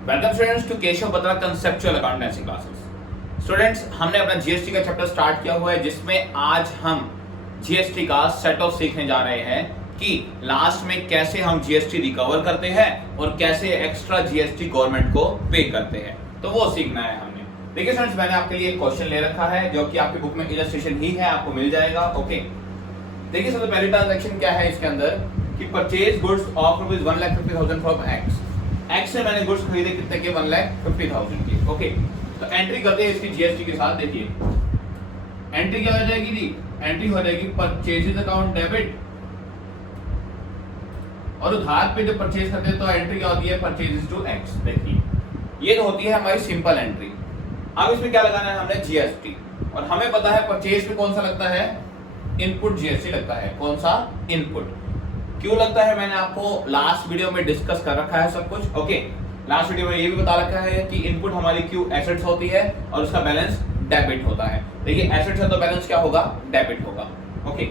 Welcome students to Keshav Batra conceptual accountancy classes. Students, हमने अपना GST का चैप्टर स्टार्ट किया हुआ है, जिसमें आज हम जीएसटी का सेट ऑफ सीखने जा रहे हैं कि लास्ट में कैसे हम जीएसटी रिकवर करते हैं और कैसे एक्स्ट्रा जीएसटी गवर्नमेंट को पे करते हैं। तो वो सीखना है हमने। देखिए स्टूडेंट्स, मैंने आपके लिए एक क्वेश्चन ले रखा है जो कि आपकी बुक में इलस्ट्रेशन ही है, आपको मिल जाएगा। ओके, देखिए सबसे पहली ट्रांजैक्शन क्या है इसके अंदर कि purchase goods of ₹1,50,000 from x से मैंने गुड्स खरीदे कितने के 1,50,000 के। ओके, तो एंट्री करते हैं इसकी जीएसटी के साथ। देखिए एंट्री क्या हो जाएगी जी, एंट्री हो जाएगी परचेजेस अकाउंट डेबिट, और उधार पे जब परचेज करते हैं तो एंट्री क्या होती है, परचेजेस टू एक्स। देखिए ये तो होती है हमारी सिंपल एंट्री। अब इसमें क्या लगाना है हमने, जीएसटी, और हमें पता है परचेज पे कौन सा लगता है, इनपुट जीएसटी लगता है। कौन सा, इनपुट। क्यों लगता है, मैंने आपको लास्ट वीडियो में डिस्कस कर रखा है सब कुछ। ओके, लास्ट वीडियो में ये भी बता रखा है कि इनपुट हमारी क्यों एसेट्स होती है और उसका बैलेंस डेबिट होता है। देखिए एसेट्स है तो बैलेंस क्या होगा, डेबिट होगा। ओके,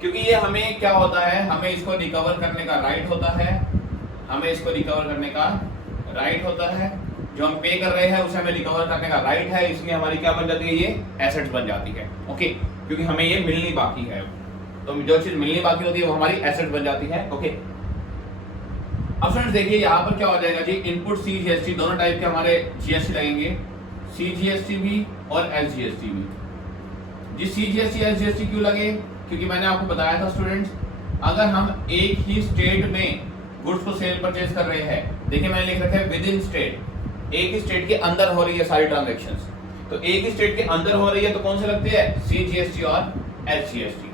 क्योंकि ये हमें क्या होता है, हमें इसको रिकवर करने का राइट होता है, हमें इसको रिकवर करने का राइट होता है। जो हम पे कर रहे हैं उसे हमें रिकवर करने का राइट है, इसलिए हमारी क्या बन जाती है, ये एसेट्स बन जाती है। ओके, क्योंकि हमें ये मिलनी बाकी है, तो जो चीज मिलनी बाकी होती है वो हमारी एसेट बन जाती है। ओके, अब स्टूडेंट्स देखिए यहाँ पर क्या हो जाएगा जी, इनपुट सी जीएसटी, दोनों टाइप के हमारे जीएसटी लगेंगे, सी जीएसटी भी और एस जीएसटी भी। जी सी जीएसटी एस जीएसटी क्यों लगे, क्योंकि मैंने आपको बताया था स्टूडेंट्स, अगर हम एक ही स्टेट में गुड्स को सेल परचेज कर रहे हैं, देखिए मैंने लिख रखा है विद इन स्टेट, एक ही स्टेट के अंदर हो रही है सारी ट्रांजेक्शन्स, तो एक ही स्टेट के अंदर हो रही है तो कौन से लगते हैं, सी जीएसटी और एस जीएसटी।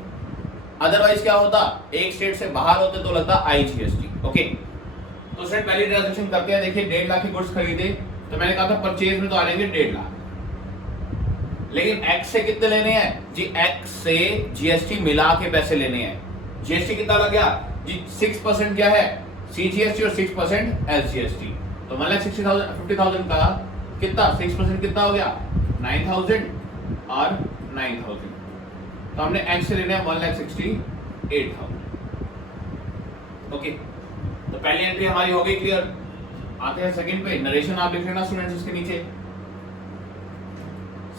अदरवाइज क्या होता, एक स्टेट से बाहर होते तो लगता आई जीएसटी। ओके, तो स्टेट पहली ट्रांजैक्शन करते हैं। देखिए 1.5 लाख की गुड्स खरीदे, तो मैंने कहा था परचेज में तो आ जाएंगे 1.5 लाख, लेकिन एक्स से कितने लेने हैं जी, एक्स से जीएसटी मिला के पैसे लेने हैं। जीएसटी कितना लग गया जी, 6% क्या है, सी जीएसटी और 6% एस जीएसटी। तो 1,50,000 का कितना, 6% कितना हो गया, 9,000 और 9,000। तो हमने एक्स से लेना है 1,68,000। ओके, तो पहली एंट्री हमारी हो गई क्लियर। आते हैं सेकंड पे, नरेशन आप लिख लेना स्टूडेंट्स इसके नीचे।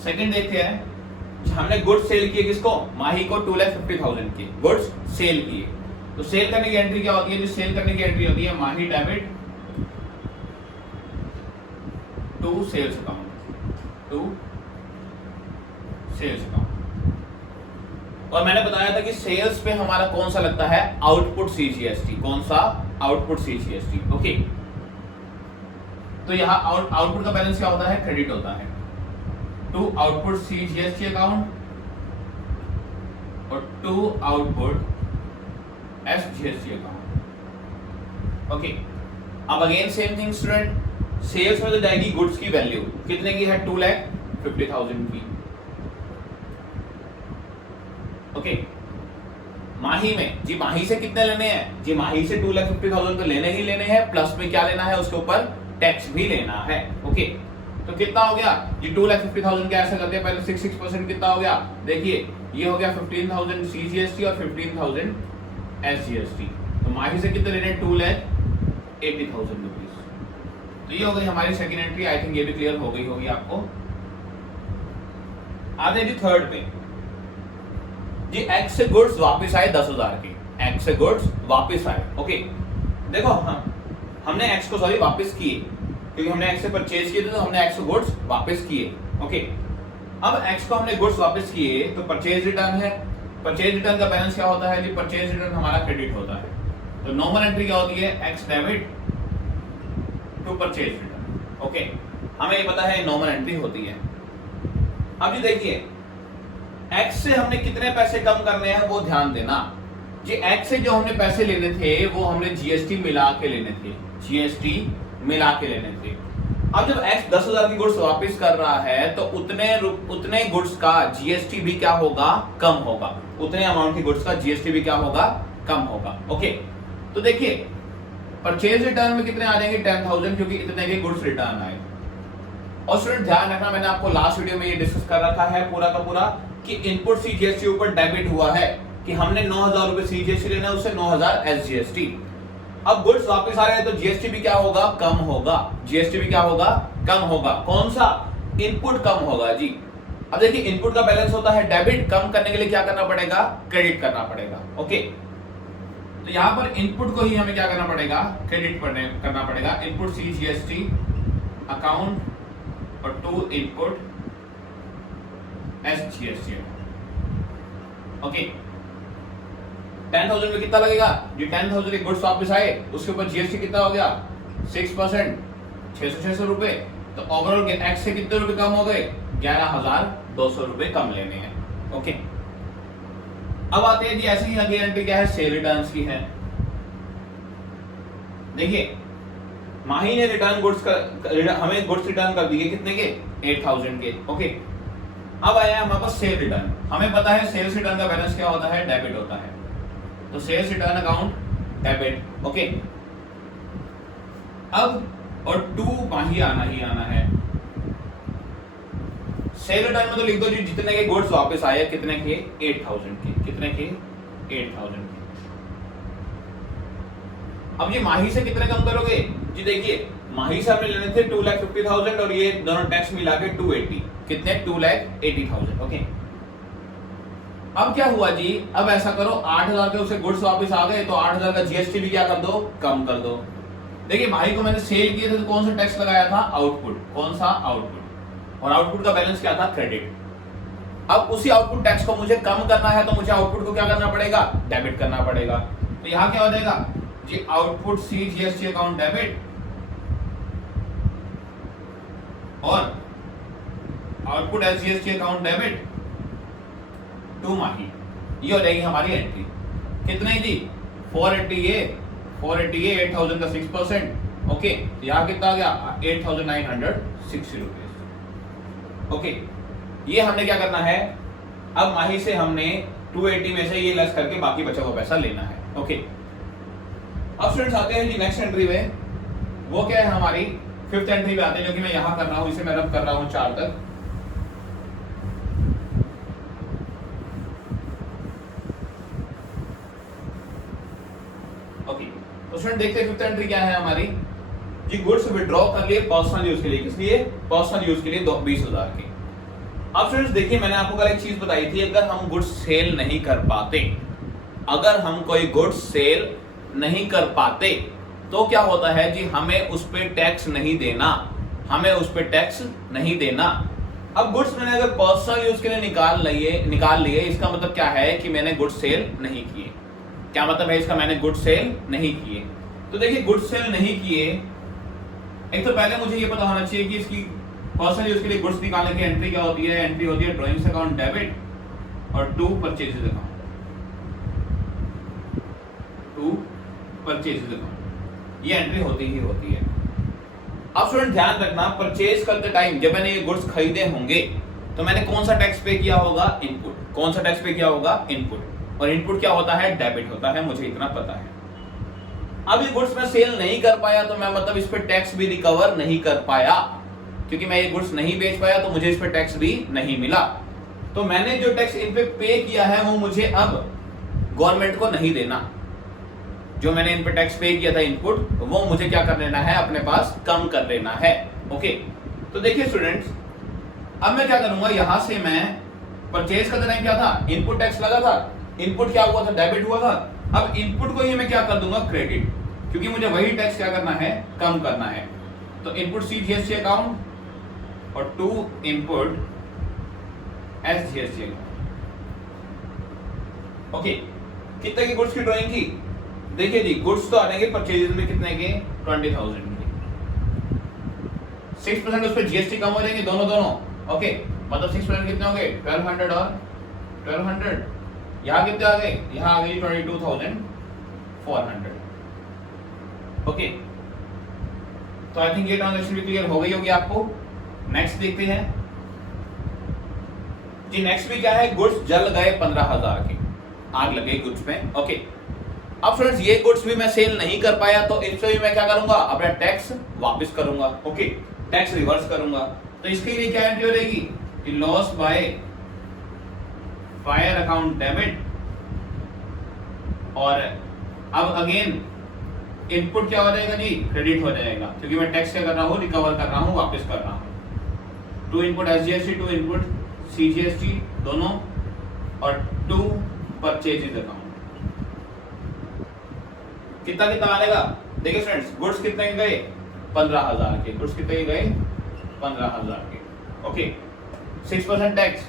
सेकंड देखते हैं, हमने गुड्स सेल किए किसको, माही को 2,50,000 की गुड्स सेल किए। तो सेल करने की एंट्री क्या होती है, जो सेल करने की एंट्री होती है Mahi debit to sales account, to sales account. और मैंने बताया था कि सेल्स पे हमारा कौन सा लगता है, आउटपुट सीजीएसटी। कौन सा, आउटपुट सीजीएसटी। ओके, तो यहाँ आउटपुट का बैलेंस क्या होता है, क्रेडिट होता है टू आउटपुट सीजीएसटी अकाउंट और to output SGST account. Okay, अब again same thing student, sales में तो जाएगी गुड्स की वैल्यू कितने की है, 2,50,000 की। ओके, माही में जी, माही से कितने लेने हैं जी, माही से 2,50,000 तो लेने ही लेने हैं, प्लस में क्या लेना है, उसके ऊपर टैक्स भी लेना है। ओके, तो कितना हो गया जी, 2,50,000 का ऐसा करते हैं पहले 6% कितना हो गया, देखिए ये हो गया 15,000 सीजीएसटी और 15,000 एसजीएसटी। तो माही से कितने लेने हैं, 2,80,000 रुपीज। तो ये हो गई हमारी सेकंड एंट्री। आई थिंक ये भी क्लियर हो गई होगी आपको। आते जी थर्ड पे जी, एक्स से गुड्स वापस आए 10,000 के, एक्स से गुड्स वापस आए। ओके, देखो हमने एक्स को सॉरी वापस किए, क्योंकि हमने एक्स से परचेज किए थे तो हमने एक्स को गुड्स वापस किए। ओके, अब एक्स को हमने गुड्स वापस किए तो परचेज रिटर्न है, परचेज रिटर्न का बैलेंस क्या होता है जी, परचेज रिटर्न हमारा क्रेडिट होता है। तो नॉर्मल एंट्री क्या होती है, X debit to purchase return. Okay, हमें ये पता है नॉर्मल एंट्री होती है। अब जी देखिए एक्स से हमने कितने पैसे कम करने हैं वो ध्यान देना जी। एक्स से जो हमने पैसे लेने थे वो हमने जीएसटी मिला के लेने थे, जीएसटी मिला के लेने थे। अब जब एक्स 10,000 की गुड्स वापस कर रहा है तो उतने गुड्स का जीएसटी भी क्या होगा, कम होगा। उतने अमाउंट की गुड्स का जीएसटी भी क्या होगा, कम होगा। ओके, तो देखिए परचेज रिटर्न में कितने आ जाएंगे, 10,000, क्योंकि इतने के गुड्स रिटर्न आए। और स्टूडेंट ध्यान रखना, मैंने आपको लास्ट वीडियो में ये डिस्कस कर रखा है पूरा का पूरा कि इनपुट सीजीएसटी ऊपर डेबिट हुआ है, कि हमने 9,000 रुपए सीजीएसटी लेना है, उससे 9,000 एसजीएसटी। अब गुड्स वापस आ रहे हैं तो जीएसटी भी क्या होगा, कम होगा। जीएसटी भी क्या होगा, कम होगा। कौन सा, इनपुट कम होगा जी। अब देखिए इनपुट का बैलेंस होता है डेबिट, कम करने के लिए क्या करना पड़ेगा, क्रेडिट करना पड़ेगा। ओके, तो यहां पर इनपुट को ही हमें क्या करना पड़ेगा, क्रेडिट करना पड़ेगा। इनपुट सी जीएसटी अकाउंट और to input S GST. Okay, 10,000 में कितना लगेगा जी, 10,000 के गुड्स वापस आए, उसके ऊपर जीएसटी कितना हो गया 6%, 600 रुपए। तो ओवरऑल एक्स से कितने रुपए कम हो गए, 11,200 रुपए कम लेने हैं। ओके, अब आते हैं जी ऐसी ही अगली एंट्री क्या है, सेल रिटर्न्स की है। देखिए माही ने रिटर्न गुड्स का हमें गुड्स रिटर्न कर दिए कितने के, 8,000 के। ओके, अब आया हमारे पास सेल रिटर्न। हमें पता है सेल्स रिटर्न का बैलेंस क्या होता है, डेबिट होता है। तो sales return account debit. Okay, अब और टू माही आना ही आना है। सेल रिटर्न में तो लिख दो जी जितने के गुड्स वापस आए, कितने के, 8,000 के। कितने के, 8,000 के। अब ये माही से कितने कम करोगे जी, देखिए माही से हमने लेने थे 2,50,000 और ये दोनों टैक्स मिला के 280, कितने, 2,80,000। ओके, अब क्या हुआ जी, अब ऐसा करो 8,000 के उसे गुड्स वापस आ गए तो 8,000 का जीएसटी भी क्या कर दो, कम कर दो। देखिए माही को मैंने सेल किए थे तो कौन सा टैक्स लगाया था, आउटपुट। कौन सा, आउटपुट। और आउटपुट का बैलेंस क्या था, क्रेडिट। अब उसी आउटपुट टैक्स को मुझे कम करना है तो मुझे आउटपुट को क्या करना पड़ेगा, डेबिट करना पड़ेगा। तो यहां क्या हो जाएगा जी, output C GST account debit और output S GST account debit to Mahi. ये हो जाएगी हमारी एंट्री। कितने जी, 480 ये 8,000 का 6%। ओके, यहाँ कितना आ गया, 8,960 रुपीज। ओके, ये हमने क्या करना है, अब माही से हमने 280 में से ये लेस करके बाकी बचा हुआ पैसा लेना है। ओके, अब स्टूडेंट्स आते हैं जी नेक्स्ट एंट्री में। वो क्या है हमारी फिफ्थ एंट्री में आते हैं, जो कि मैं यहां कर रहा हूं, इसे मैं रब कर रहा हूं 4 तक। ओके, तो स्टूडेंट देखते हैं फिफ्थ एंट्री क्या है हमारी जी, गुड्स विड्रॉ कर लिए पर्सनल यूज के लिए। किस लिए, पर्सनल यूज के लिए 20,000 के। अब स्टूडेंट्स देखिए मैंने आपको कल एक चीज बताई थी, अगर हम गुड्स सेल नहीं कर पाते, अगर हम कोई गुड्स सेल नहीं कर पाते तो क्या होता है जी, हमें उस पे टैक्स नहीं देना, हमें उस पे टैक्स नहीं देना। अब गुड्स मैंने अगर पर्सनल यूज के लिए निकाल लिए, इसका मतलब क्या है कि मैंने गुड्स सेल नहीं किए। क्या मतलब है इसका, मैंने गुड्स सेल नहीं किए। तो देखिए गुड्स सेल नहीं किए, एक तो पहले मुझे ये पता होना चाहिए कि इसकी पर्सनल यूज के लिए गुड्स निकालने की एंट्री क्या होती है। एंट्री होती है ड्राइंग्स अकाउंट डेबिट और to purchases account, to purchases account, ये एंट्री होती ही होती है। अब स्टूडेंट ध्यान रखना, परचेज करते टाइम जब मैंने ये गुड्स खरीदे होंगे तो मैंने कौन सा टैक्स पे किया होगा, इनपुट। कौन सा टैक्स पे किया होगा, इनपुट। और इनपुट क्या होता है, डेबिट होता है, मुझे इतना पता है। अब ये गुड्स मैं सेल नहीं कर पाया तो मैं मतलब इस पे टैक्स भी रिकवर नहीं कर पाया, क्योंकि मैं ये गुड्स नहीं बेच पाया तो मुझे इस पे टैक्स भी नहीं मिला। तो मैंने जो टैक्स इन पे पे किया है वो मुझे अब गवर्नमेंट को नहीं देना। जो मैंने इन पे टैक्स पे किया था इनपुट, वो मुझे क्या कर लेना है, अपने पास कम कर लेना है। ओके, तो देखिए स्टूडेंट्स, अब मैं क्या करूंगा, यहां से मैं परचेज करते टाइम क्या था, इनपुट टैक्स लगा था, इनपुट क्या हुआ था, डेबिट हुआ था। अब इनपुट को ही मैं क्या कर दूंगा, क्रेडिट, क्योंकि मुझे वही टैक्स क्या करना है, कम करना है। तो इनपुट सी जीएसटी अकाउंट और to input S GST account. Okay, कितने की गुड्स की ड्राइंग की, देखिए जी गुड्स तो आएंगे परचेजेस में कितने के, 20,000 के। 6% उस पर जीएसटी कम हो जाएंगे दोनों। ओके, मतलब 6% कितने हो गए, 1200 और 1200। यहाँ कितने आ गए, यहाँ आ गई 22,400। ओके, तो आई थिंक ये ट्रांजैक्शन भी क्लियर हो गई होगी आपको। नेक्स्ट देखते हैं जी, नेक्स्ट भी क्या है, गुड्स जल गए 15,000 के, आग लगे गुड्स में। ओके, अब फ्रेंड्स ये गुड्स भी मैं सेल नहीं कर पाया तो इससे भी मैं क्या करूंगा, अपना टैक्स वापस करूंगा। ओके, टैक्स रिवर्स करूंगा। तो इसके लिए क्या एंट्री हो जाएगी, loss by fire account debit. और अब अगेन इनपुट क्या हो जाएगा जी, क्रेडिट हो जाएगा, क्योंकि मैं टैक्स क्या कर रहा हूँ, रिकवर कर रहा हूँ, वापस कर रहा हूँ। To input SGST, to input CGST दोनों, और टू परचेजेज अकाउंट। कितना कितना आएगा, देखिए स्टूडेंट्स, गुड्स कितने के गए, 15,000 के। गुड्स कितने के गए, 15,000 के। Okay, 6% tax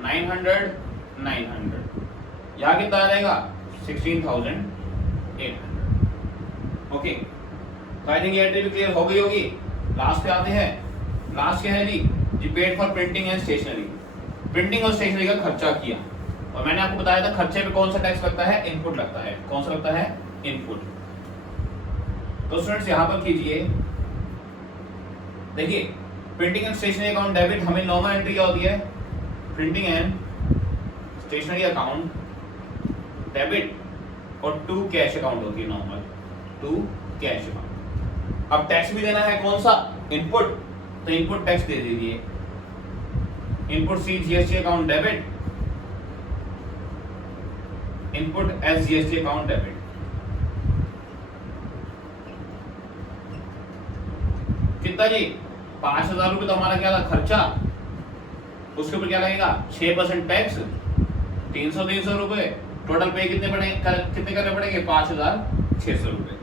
900। यहाँ कितना आ जाएगा, 16,800। ओके, तो आई थिंक ये एंट्री भी क्लियर हो गई होगी। लास्ट पे आते हैं। लास्ट क्या है जी paid for printing and stationery. Printing और स्टेशनरी का खर्चा किया, और मैंने आपको बताया था खर्चे पे कौन सा टैक्स लगता है, इनपुट लगता है। कौन सा लगता है, इनपुट। तो स्टूडेंट्स यहां पर कीजिए, देखिए printing and stationery account debit हमें नॉर्मल एंट्री क्या होती है, printing and stationery account debit, और टू कैश अकाउंट होती है नॉर्मल, टू कैश अकाउंट। अब टैक्स भी देना है कौन सा, इनपुट, तो इनपुट टैक्स दे दीजिए। Input C GST account debit, input S GST account debit. कितना जी, 5,000 रुपए तो हमारा क्या था खर्चा, उसके ऊपर क्या लगेगा 6% टैक्स, 300 रुपए। टोटल पे कितने करने पड़ेंगे, 5,600 रुपए।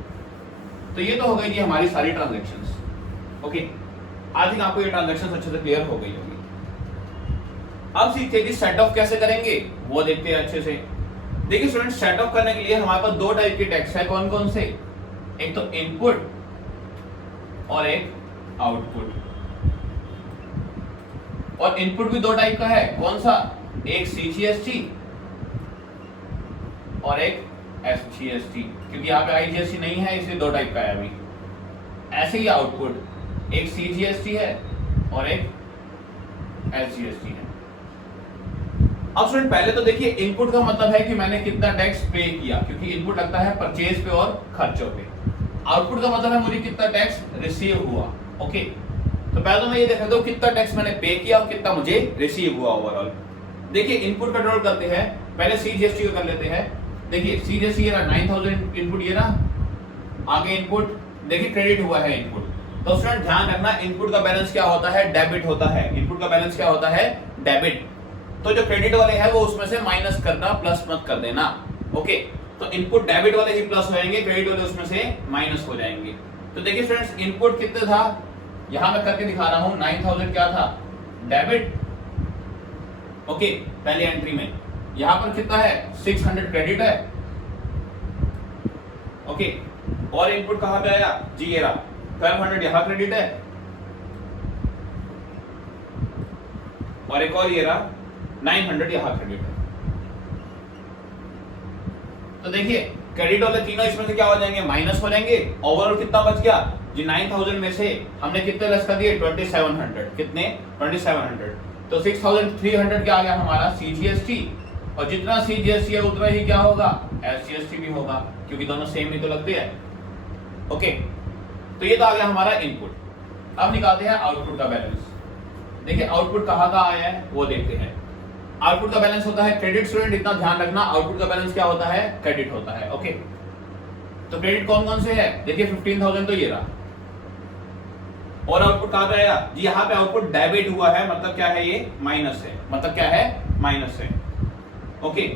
तो ये तो हो गई जी हमारी सारी ट्रांजैक्शंस। ओके, आई थिंक आपको ये ट्रांजैक्शंस अच्छे से क्लियर हो गई होगी। अब सीखते हैं कि सेट ऑफ कैसे करेंगे, वो देखते हैं अच्छे से। देखिए स्टूडेंट, सेट ऑफ करने के लिए हमारे पास दो टाइप के टैक्स है। कौन कौन से, एक तो इनपुट और एक आउटपुट। और इनपुट भी दो टाइप का है, कौन सा, एक सीजीएसटी और एक एसजीएसटी, क्योंकि यहाँ पे आईजीएसटी नहीं है इसलिए दो टाइप का है अभी। ऐसे ही आउटपुट, एक सीजीएसटी है और एक एसजीएसटी है। अब स्टूडेंट पहले तो देखिए, इनपुट का मतलब है कि मैंने कितना टैक्स पे किया, क्योंकि इनपुट लगता है परचेज पे और खर्चों पे। आउटपुट का मतलब है मुझे कितना टैक्स रिसीव हुआ। ओके, तो पहले तो मैं ये देखता हूँ कितना टैक्स मैंने पे किया और कितना मुझे रिसीव हुआ ओवरऑल। देखिए इनपुट कंट्रोल करते हैं, पहले सीजीएसटी को कर लेते हैं। देखिए सीजीएसटी ये रहा 9,000 इनपुट, ये ना आगे इनपुट, देखिए क्रेडिट हुआ है इनपुट। तो स्टूडेंट ध्यान रखना, इनपुट का बैलेंस क्या होता है, डेबिट होता है। इनपुट का बैलेंस क्या होता है, डेबिट। तो जो क्रेडिट वाले हैं वो उसमें से माइनस करना, प्लस मत कर देना। ओके, तो इनपुट डेबिट वाले ही प्लस हो जाएंगे, क्रेडिट वाले उसमें से माइनस हो जाएंगे। तो देखिए स्टूडेंट्स, इनपुट कितना था, यहां मैं करके दिखा रहा हूं, 9,000 क्या था, डेबिट। ओके, पहली एंट्री में यहां पर कितना है, 600 क्रेडिट है। ओके, और इनपुट कहां पे आया जी, ये रहा 1200 यहां क्रेडिट है, और एक और ये रहा 900 यहां क्रेडिट है। तो देखिए क्रेडिट वाले तीनों इसमें से क्या हो जाएंगे, माइनस हो जाएंगे। ओवरऑल कितना बच गया जी, 9,000 में से हमने कितने लेस कर दिए, 2700। कितने, 2700। तो 6,300 क्या आ गया हमारा सीजीएसटी, और जितना सीजीएसटी है उतना ही क्या होगा, एसजीएसटी भी होगा, क्योंकि दोनों सेम ही तो लगते हैं। ओके, तो ये तो आ गया हमारा इनपुट। अब निकालते हैं आउटपुट का बैलेंस। देखिए आउटपुट कहाँ का आया है वो देखते हैं। आउटपुट का बैलेंस होता है क्रेडिट। स्टूडेंट इतना ध्यान रखना, आउटपुट का बैलेंस क्या होता है, क्रेडिट होता है। ओके, तो क्रेडिट कौन कौन से है, देखिए 15,000 तो ये रहा, और आउटपुट कहां पे आया जी, यहाँ पे आउटपुट डेबिट हुआ है, मतलब क्या है, ये माइनस है, मतलब क्या है, माइनस है। ओके,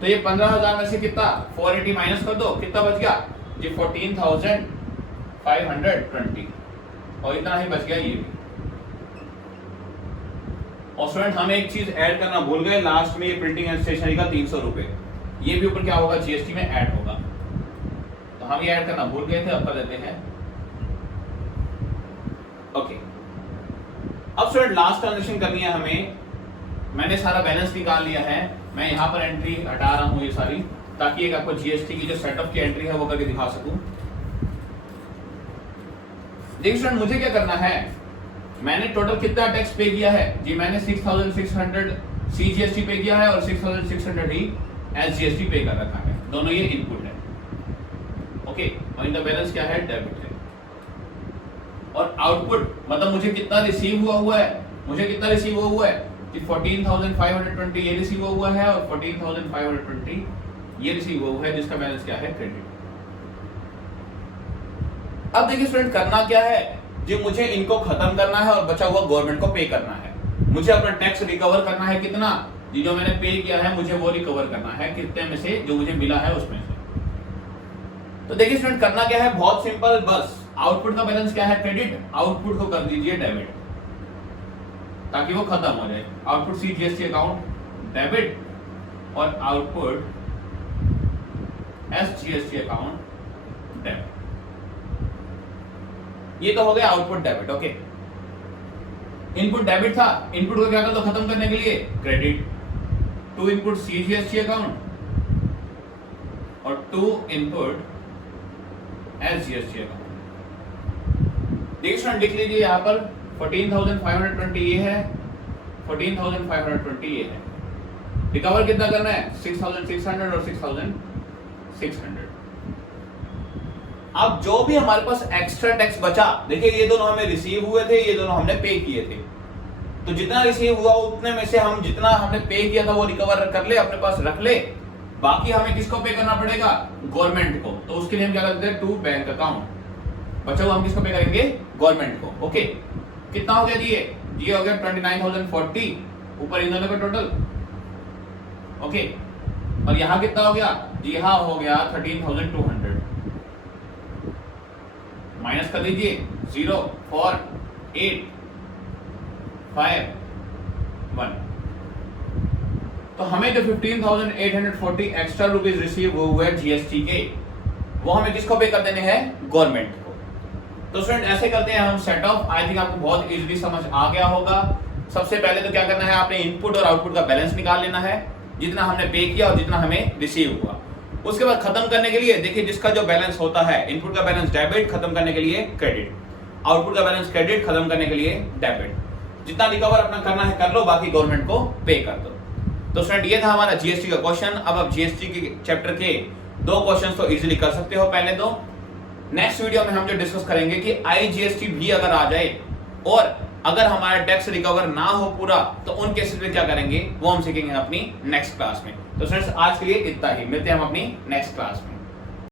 तो ये 15,000 में से कितना 480 माइनस कर दो, कितना बच गया जी, 14,520, और इतना ही बच गया ये भी। और स्टूडेंट हम एक चीज ऐड करना भूल गए, लास्ट में ये प्रिंटिंग एंड स्टेशनरी का 300 रुपए, ये भी ऊपर क्या होगा, जीएसटी में ऐड होगा। तो हम ये ऐड करना भूल गए थे, अब कर देते हैं। ओके, अब स्टूडेंट लास्ट ट्रांजेक्शन करनी है हमें। मैंने सारा बैलेंस निकाल लिया है, मैं यहाँ पर एंट्री हटा रहा हूँ ये सारी, ताकि एक आपको जीएसटी की जो सेटअप की एंट्री है वो करके दिखा सकूं। देखिए स्टूडेंट, मुझे क्या करना है, मैंने टोटल कितना टैक्स पे किया है जी, मैंने 6,600 सीजीएसटी पे किया है और 6,600 ही एसजीएसटी पे कर रखा है, दोनों ये इनपुट है। ओके, और इनका बैलेंस क्या है, डेबिट है। और आउटपुट मतलब मुझे कितना रिसीव हुआ है, मुझे कितना रिसीव हुआ है कि 14,520 ये रिसीव हुआ है, और 14,520 ये रिसीव हुआ है, जिसका बैलेंस क्या है, क्रेडिट। अब देखिए स्टूडेंट, करना क्या है जी, मुझे इनको खत्म करना है और बचा हुआ गवर्नमेंट को पे करना है। मुझे अपना टैक्स रिकवर करना है, कितना जी, जो मैंने पे किया है मुझे वो रिकवर करना है, कितने में से, जो मुझे मिला है उसमें से। तो देखिए स्टूडेंट, करना क्या है, बहुत सिंपल, बस आउटपुट का बैलेंस क्या है, क्रेडिट, आउटपुट को कर दीजिए डेबिट, ताकि वो खत्म हो जाए। Output C GST account debit और output S GST account debit. ये तो हो गया output debit. Okay, input debit था, इनपुट को क्या कर दो खत्म करने के लिए, credit, to input C GST account और to input S GST account. देखिए स्टूडेंट, लिख लीजिए यहाँ पर 14,520 ये है, 14,520 ये है। रिकवर कितना करना है, 6,600 और 6,600। अब जो भी हमारे पास एक्स्ट्रा टैक्स बचा, देखिए ये दोनों हमें रिसीव हुए थे, ये दोनों हमने पे किए थे, तो जितना रिसीव हुआ उतने में से हम जितना हमने पे किया था वो रिकवर कर ले, अपने पास रख ले। बाकी हमें किसको पे करना पड़ेगा, गवर्नमेंट को। तो उसके लिए हम क्या करते हैं, टू बैंक अकाउंट, बचा हुआ हम किसको पे करेंगे, गवर्नमेंट को। ओके, कितना हो गया जी, ये हो गया 29,040, ऊपर इन दोनों का टोटल। ओके, और यहां कितना हो गया जी, यहां हो गया 13,200, माइनस कर दीजिए 0 4 8 5 1। तो हमें जो 15,840 एक्स्ट्रा रुपीज रिसीव हुए जीएसटी के, वो हमें किसको पे कर देने हैं, गवर्नमेंट को। तो स्टूडेंट ऐसे करते हैं हम सेट ऑफ। आई थिंक आपको बहुत इजीली समझ आ गया होगा। सबसे पहले तो क्या करना है, आपने इनपुट और आउटपुट का बैलेंस निकाल लेना है, जितना हमने पे किया और जितना हमें रिसीव हुआ। उसके बाद खत्म करने के लिए देखिए, जिसका जो बैलेंस होता है, इनपुट का बैलेंस डेबिट, खत्म करने के लिए क्रेडिट, आउटपुट का बैलेंस क्रेडिट, खत्म करने के लिए डेबिट। जितना रिकवर अपना करना है कर लो, बाकी गवर्नमेंट को पे कर दो। तो स्टूडेंट ये था हमारा जीएसटी का क्वेश्चन। अब आप जीएसटी के चैप्टर के 2 क्वेश्चंस तो इजीली कर सकते हो पहले तो। नेक्स्ट वीडियो में हम जो डिस्कस करेंगे कि आईजीएसटी भी अगर आ जाए और अगर हमारा टैक्स रिकवर ना हो पूरा, तो उन केसेस में क्या करेंगे वो हम सीखेंगे अपनी नेक्स्ट क्लास में। तो फ्रेंड्स आज के लिए इतना ही, मिलते हैं हम अपनी नेक्स्ट क्लास में।